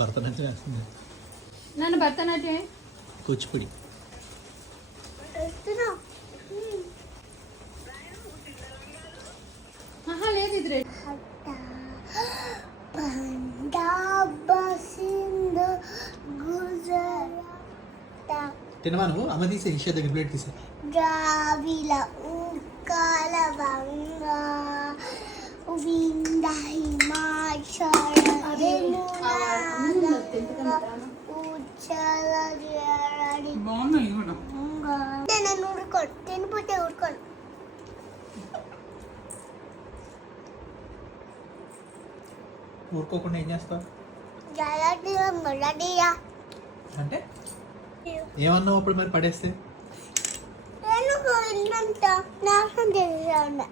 భరతనాట్యం వేస్తుంది. నన్ను భరతనాట్యం కూచిపూడి లేదు ఇది రెడీ. తినవా నువ్వు? అమ్మ తీసే ఇషా దగ్గర ప్లేట్ తీసే. ద్రావిల ఉకాల వంగా వింద హిమాచల ఉచ్చల జరడి బాగున్నాయి కూడా. నేను ఊరుకోను, తినిపోతే ఊరుకోను. ఊరుకోకుండా ఏం చేస్తావు అంటే? ఏమన్నావు అప్పుడు మరి పడేస్తే? నాశనం చేసేవాడిని.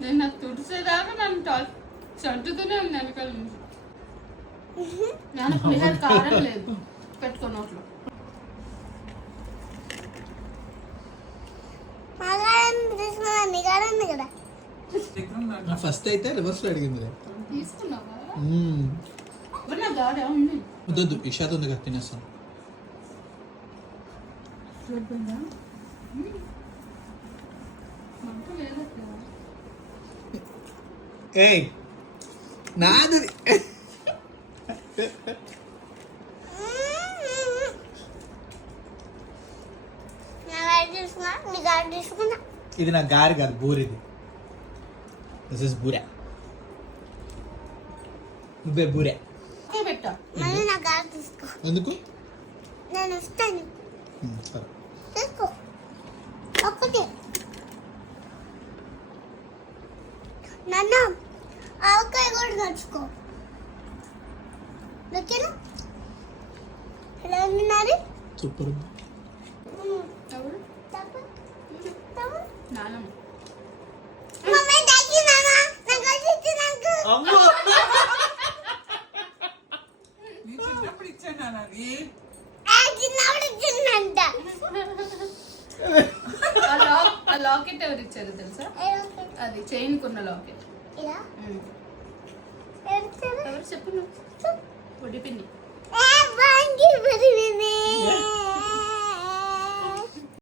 నేను నాకు తుడిసేదాకా నన్ను చంటుతూనే ఉంది వెనకాల నుంచి. నాన్న పులిహార కారం లేదు పెట్టుకో నోట్లో. కదా ఫస్ట్ అయితే రివర్స్ లో అడిగింది. తీసుకున్నావా? వద్దు ఇషాద్ ఉంది కదా తినేస్తాను. ఏయ్ నాది ఇది నా గారి కాదు, బూరిది. This is బూరె. నువ్వే బూరె. పెట్టా ఎందుకు? నేను ఇస్తాను. సరే తీసుకో ఒక్కటి. నాన్న ఆవకాయ కూడా నచ్చుకో. నచ్చేనా? ఎలా ఉంది? సూపర్ ఉంది. నానమ్మ మమ్మీ థాంక్యూ నాన్న. నాకు ఇచ్చినందుకు. అమ్మో చిన్నప్పుడు ఇచ్చాను అది. చిన్నప్పుడు ఇచ్చిందంట. ఆ లాకెట్ ఎవరు ఇచ్చారు తెలుసా? అది చైన్ కున్న లాకెట్. ఇలా ఎవరు చెప్పు నువ్వు? పొడి పిన్ని. బాంగి బరిని